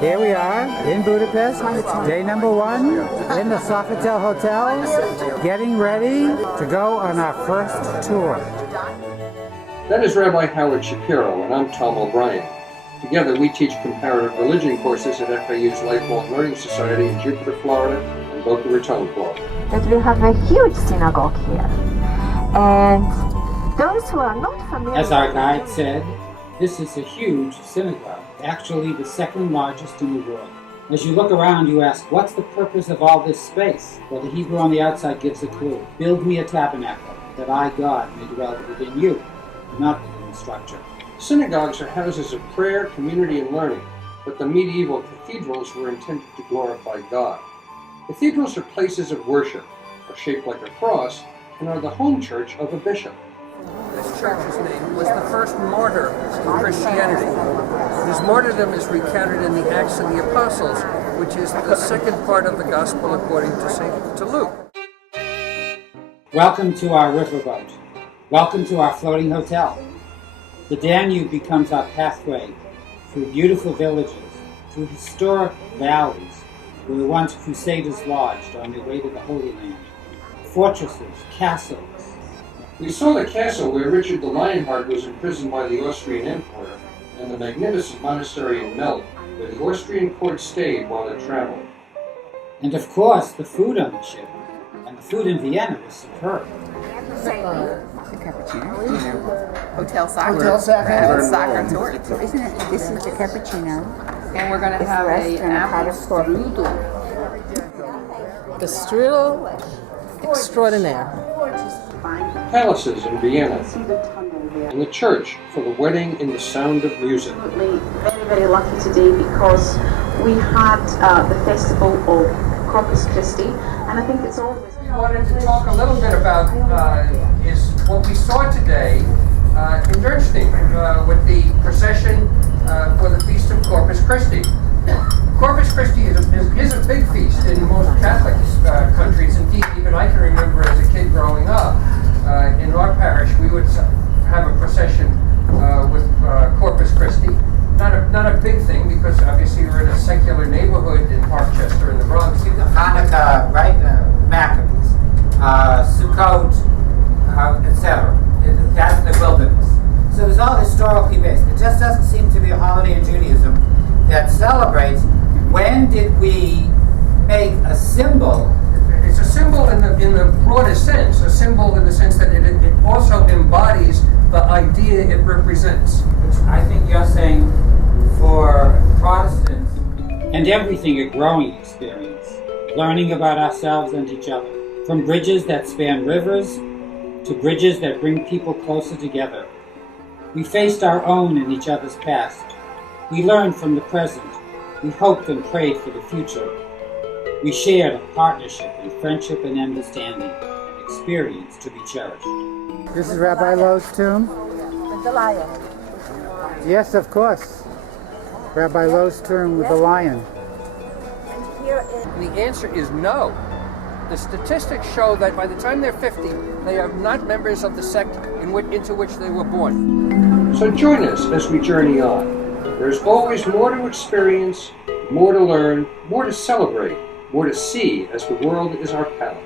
Here we are in Budapest, day number 1 in the Sofitel Hotel, getting ready to go on our first tour. That is Rabbi Howard Shapiro, and I'm Tom O'Brien. Together we teach comparative religion courses at FAU's Lifelong Learning Society in Jupiter, Florida, and Boca Raton, Florida. That we have a huge synagogue here, and those who are not familiar... As our guide said, this is a huge synagogue, actually the second largest in the world. As you look around, you ask, what's the purpose of all this space? Well, the Hebrew on the outside gives a clue. Build me a tabernacle, that I, God, may dwell within you, not within the structure. Synagogues are houses of prayer, community, and learning, but the medieval cathedrals were intended to glorify God. Cathedrals are places of worship, are shaped like a cross, and are the home church of a bishop. This church's name was the first martyr in Christianity. His martyrdom is recounted in the Acts of the Apostles, which is the second part of the Gospel according to Luke. Welcome to our riverboat. Welcome to our floating hotel. The Danube becomes our pathway through beautiful villages, through historic valleys where once crusaders lodged on their way to the Holy Land. Fortresses, castles. We saw the castle where Richard the Lionheart was imprisoned by the Austrian Emperor, and the magnificent monastery in Melt, where the Austrian court stayed while it traveled. And of course, the food on the ship. And the food in Vienna was superb. The cappuccino, Hotel soccer tour. Isn't it? This is the cappuccino. And we're going to have a apple strudel. The strudel extraordinaire. Palaces in Vienna, and the church for the wedding in the sound of music. Very, very lucky today because we had the festival of Corpus Christi, and I think it's always... We wanted to talk a little bit about is what we saw today in Bernstein with the procession for the Feast of Corpus Christi. Corpus Christi is a big feast in most Catholic countries. Indeed, even I can remember as a kid growing up, in our parish we would have a procession with Corpus Christi. Not a big thing because obviously we're in a secular neighborhood in Parkchester in the Bronx. Hanukkah, right? Maccabees, Sukkot, etc. That's the wilderness. So it's all historically based. It just doesn't seem to be a holiday in Judaism that celebrates when did we make a symbol. It's a symbol in the broadest sense, a symbol in the sense that it also embodies the idea it represents. Which I think you're saying for Protestants. And everything a growing experience, learning about ourselves and each other. From bridges that span rivers to bridges that bring people closer together. We faced our own and each other's past. We learned from the present. We hoped and prayed for the future. We shared a partnership in friendship and understanding, an experience to be cherished. This is Rabbi Lowe's tomb? With the lion. Yes, of course. Rabbi Lowe's tomb with the lion. And here is... The answer is no. The statistics show that by the time they're 50, they are not members of the sect into which they were born. So join us as we journey on. There's always more to experience, more to learn, more to celebrate, more to see as the world is our palette.